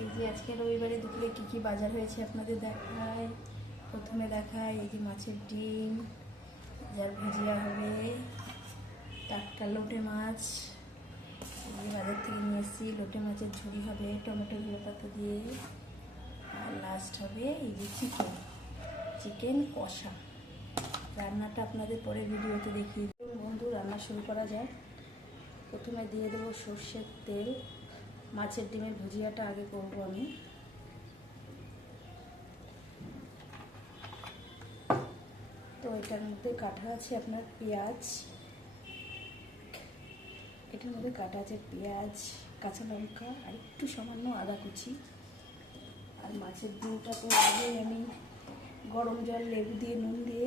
এই যে আজকে রবিবারে দুপুরে কী কী বাজার হয়েছে আপনাদের দেখায়। প্রথমে দেখায় এই যে মাছের ডিম, যার ভুজিয়া হবে, টাটকা লোটে মাছ এই বাজার থেকে নিয়ে এসেছি। লোটে মাছের ঝুড়ি হবে টমেটো পাতা দিয়ে, আর লাস্ট হবে এই যে চিকেন কষা। রান্নাটা আপনাদের পরে ভিডিওতে দেখিয়ে দিন। বন্ধু, রান্না শুরু করা যায়। প্রথমে দিয়ে দেবো সর্ষের তেল। মাছের ডিমের ভুজিয়াটা আগে করব আমি। তো এটার মধ্যে কাটা আছে আপনার পেঁয়াজ, এটার মধ্যে কাটা আছে পেঁয়াজ, কাঁচা লঙ্কা আর একটু সামান্য আদা কুচি। আর মাছের ডিমটা তো আগে আমি গরম জল লেবু দিয়ে নুন দিয়ে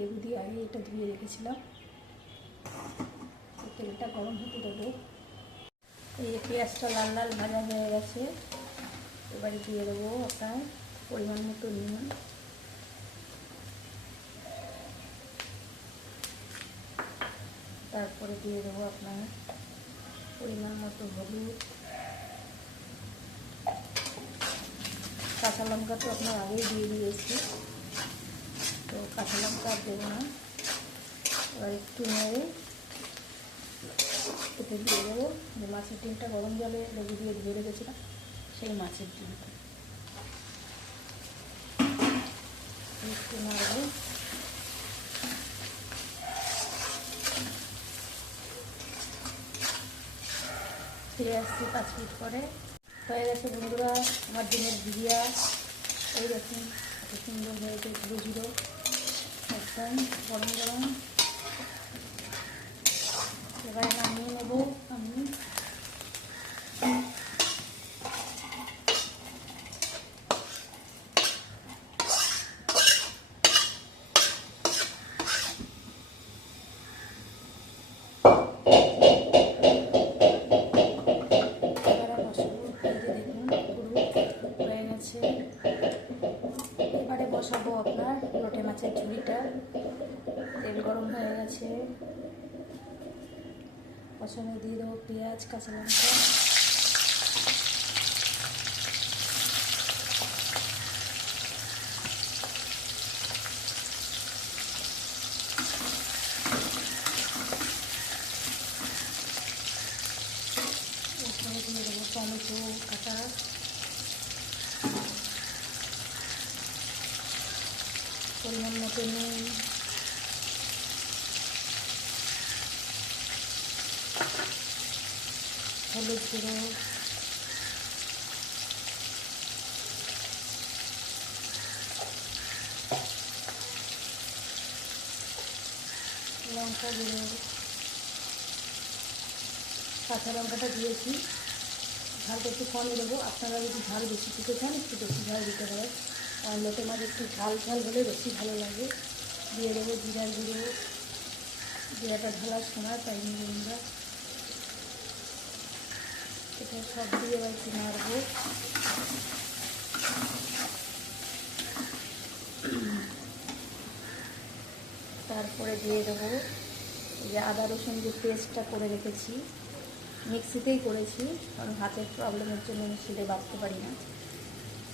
লেবু দিয়ে আগে এটা ধুয়ে রেখেছিলাম। তেলটা গরম হতে দেবো। এই যে পেঁয়াজটা লাল লাল ভাজা হয়ে গেছে, এবারে দিয়ে দেবো আপনার পরিমাণ মতো নুন, তারপরে দিয়ে দেবো আপনার পরিমাণ মতো হলুদ। কাঁচা লঙ্কা তো আপনার আগেই দিয়ে দিয়েছি, তো কাঁচা লঙ্কা আর দেবো না। এবার একটু নেড়ে এতে দিয়ে দেবো যে মাছের ডিমটা গরম জলে লেবু দিয়ে ধুয়ে রেখেছিলাম, সেই মাছের ডিমটা একটু নাড়বো। ফিরে আসছি 5 মিনিট পরে। হয়ে গেছে বন্ধুরা আমার ডিমের ভুজিয়া। এই দেখুন কত সুন্দর হয়েছে, পুরো জিরো একদম গরম গরম। এবারে নামিয়ে নেবো আমি। এবারে বসাবো আপনার লোটে মাছের ঝুড়িটা। তেল গরম হয়ে গেছে, প্রথমে দিয়ে দেবো পেঁয়াজ, কাঁচা লঙ্কা, এরপরে দিয়ে দেবো টমেটো কাটা, পরিমাণ মতো নুন, হলুদ গুঁড়ো, লঙ্কা গুঁড়ো, কাঁচা লঙ্কাটা দিয়েছি। ঝালটা একটু কমই দেবো, আপনারা যদি ঝাল বেশি খেতে চান একটু বেশি ঝাল দিতে পারেন। আর লোটে মাছ একটু ঝাল ঝাল হলে বেশি ভালো লাগে। দিয়ে দেবো জিরার গুঁড়ো, জিরাটা ঢালার সময় পাইনি বন্ধুরা। এটা সব দিয়ে এবার একটু নাড়বো। তারপরে দিয়ে দেবো যে আদা রসুন যে পেস্টটা করে রেখেছি, মিক্সিতেই করেছি কারণ হাতের প্রবলেমের জন্য মিক্সিতে বাটতে পারি না।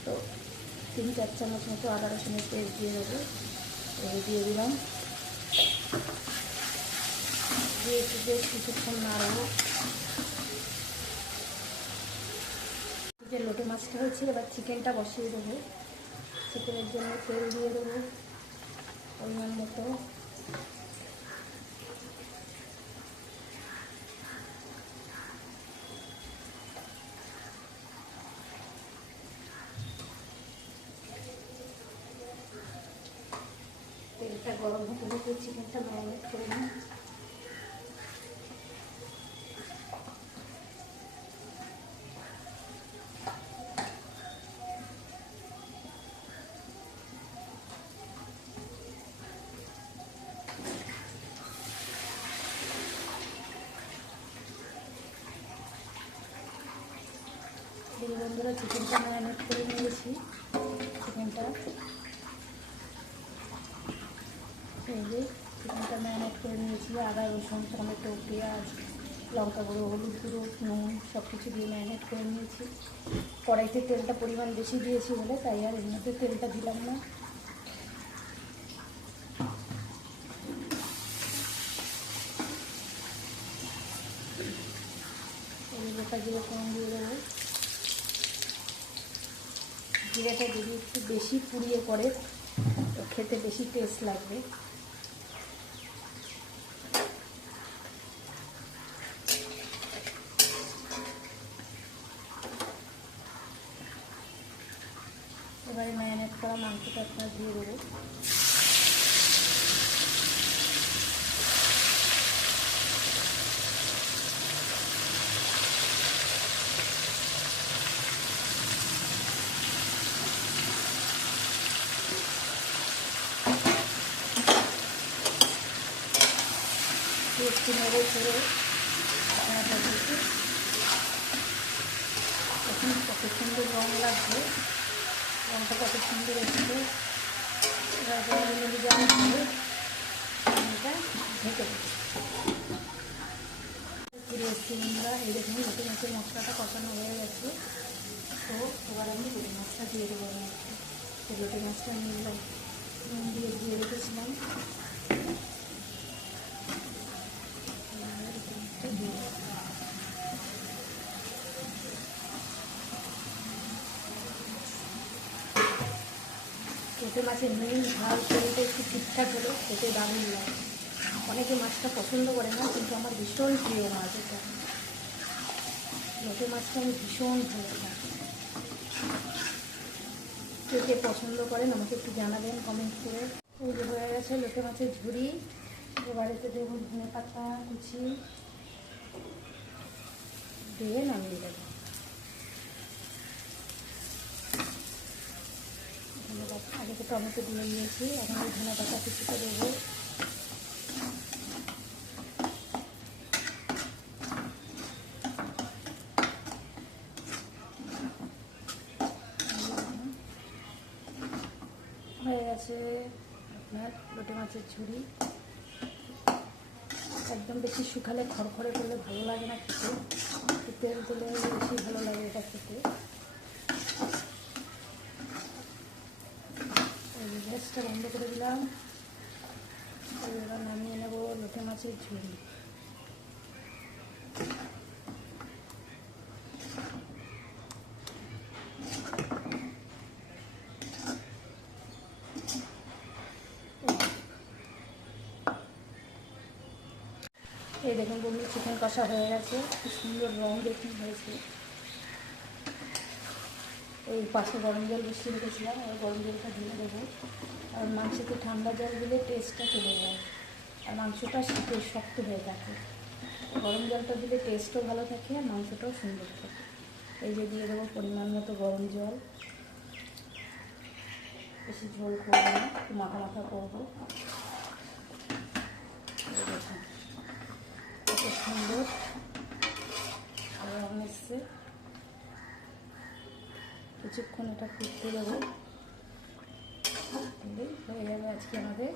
তো 3-4 চামচ মতো আদা রসুনের পেস্ট দিয়ে দেবো। দিয়ে দিলাম, দিয়ে একটু বেশ কিছুক্ষণ নাড়বো। যে লোটে মাছটা হয়েছে, এবার চিকেনটা বসিয়ে দেবো। চিকেনের জন্য তেল দিয়ে দেবো পরিমাণ মতো। তেলটা গরম হতে হতে চিকেনটা ম্যারিনেট করে নিই। বন্ধুরা চিকেনটা ম্যারিনেট করে নিয়েছি। চিকেনটা এই যে চিকেনটা ম্যারিনেট করে নিয়েছি, আদা রসুন টমেটো পেঁয়াজ লঙ্কা গুঁড়ো, হলুদ গুঁড়ো, নুন সব কিছু দিয়ে ম্যারিনেট করে নিয়েছি। কড়াইতে তেলটা পরিমাণ বেশি দিয়েছি বলে তাই আর এর মধ্যে তেলটা দিলাম না। গোটা জিরে ফোড়ন দিয়ে দেবো। জিরেটা যদি একটু বেশি পুড়িয়ে করে তো খেতে বেশি টেস্ট লাগবে। এবারে ম্যারিনেট করা মাংসটা আপনার দিয়ে দেবো। একটু নেড়ে ছেড়ে এখন কত সুন্দর রঙ লাগবে, রঙটা কত সুন্দর এসেছে। এবার মিলে যাওয়া হবে, এটা ঢেকে দেবো। ফিরে এসছি বন্ধুরা, এই দেখুন লোটে মাছের মশলাটা কষানো হয়ে গেছে। তো এবার আমি লোটে মাছটা দিয়ে দেবো। লোটে মাছটা নিলাম, নুন দিয়ে রেখেছিলাম। লোটে মাছের নুন ঝাল তেলটা একটু ঠিকঠাক হলে খেতে দারুণ লাগে। অনেকে মাছটা পছন্দ করে না, কিন্তু আমার ভীষণ প্রিয় মাছ এটা। লোটে মাছটা আমি ভীষণ ভালো লাগে। কে কে পছন্দ করেন আমাকে একটু জানাবেন কমেন্ট করে। ওই যে হয়ে গেছে লোটে মাছের ঝুড়ি। এবারেতে দেবো ধনে পাতা কুচি দিয়ে নামিয়ে দেবো। আগে তো টমেটো দিয়ে দিয়েছি, এখন ওই ধনে পাতা কুচিটা দেবো। হয়ে গেছে আপনার লোটে মাছের ঝুড়ি। একদম বেশি শুকালে খড়খড়ে করলে ভালো লাগে না খেতে, তেল তেলে বেশি ভালো লাগে এটা খেতে। গ্যাসটা বন্ধ করে দিলাম। এবার নামিয়ে নেব লোটে মাছের ঝুড়ি। এই দেখুন বন্ধু, চিকেন কষা হয়ে গেছে, খুব সুন্দর রং দেখুন হয়েছে। এই পাশে গরম জল বসিয়ে রেখেছিলাম, ওই গরম জলটা ঢেলে দেবো। আর মাংসতে ঠান্ডা জল দিলে টেস্টটা চলে যায়, আর মাংসটা শক্ত হয়ে থাকে। গরম জলটা দিলে টেস্টও ভালো থাকে আর মাংসটাও সুন্দর থাকে। এই যে দিয়ে দেবো পরিমাণ মতো গরম জল। বেশি ঝোল করবো না, একটু মাখা মাখা করবো। কত সুন্দর রং এসছে। কিছুক্ষণ এটা ফুটতে দেবো, হয়ে যাবে আজকে আমাদের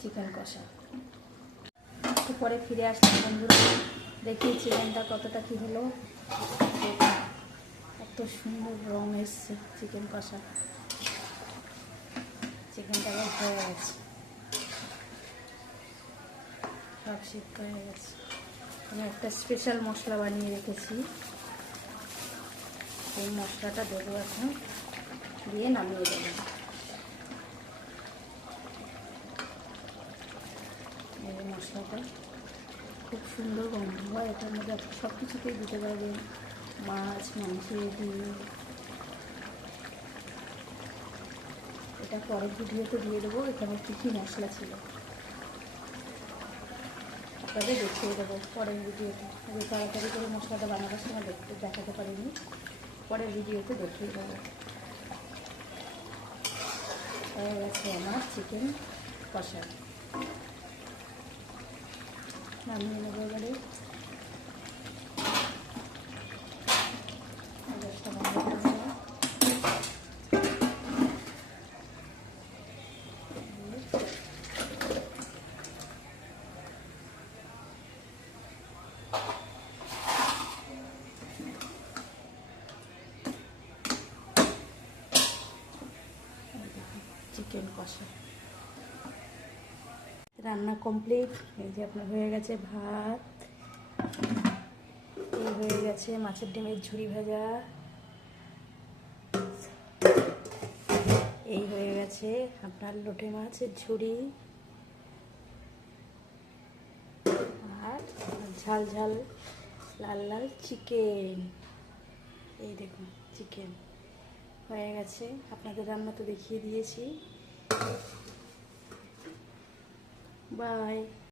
চিকেন কষা। একটু পরে ফিরে আসলাম বন্ধুরা, দেখি চিকেনটা কতটা কী হলো। এত সুন্দর রং এসছে চিকেন কষা। চিকেনটা হয়ে গেছে, সব সিদ্ধ হয়ে গেছে। আমি একটা স্পেশাল মশলা বানিয়ে রেখেছি, এই মশলাটা দেবো এখন, দিয়ে নামিয়ে দেবো। এই মশলাটা খুব সুন্দর গন্ধ হয়, এটার মধ্যে আপনি সব কিছুতেই দিতে পারবেন, মাছ, মাংস, ডিম। এটা পরের ভিডিওতে দিয়ে দেবো এখানে কী কী মশলা ছিল, আপনাদের দেখিয়ে দেবো পরের ভিডিওতে। আগে তাড়াতাড়ি করে মশলাটা বানাবার সময় দেখাতে পারিনি, পরের ভিডিওতে দেখিয়ে দেবো। হয়ে গেছে আমার চিকেন কষা, নামিয়ে নেবো এবারে। গ্যাসটা বন্ধ করে দেবো। চিকেন কষা রান্না কমপ্লিট। এই যে আপনার হয়ে গেছে ভাত, এই হয়ে গেছে মাছের ডিমের ঝুরি ভাজা, এই হয়ে গেছে আপনার লোটে মাছের ঝুরি, আর ঝাল ঝাল লাল লাল চিকেন। এই দেখুন চিকেন হয়ে গেছে। আপনাদের রান্না তো দেখিয়ে দিয়েছি। বাই।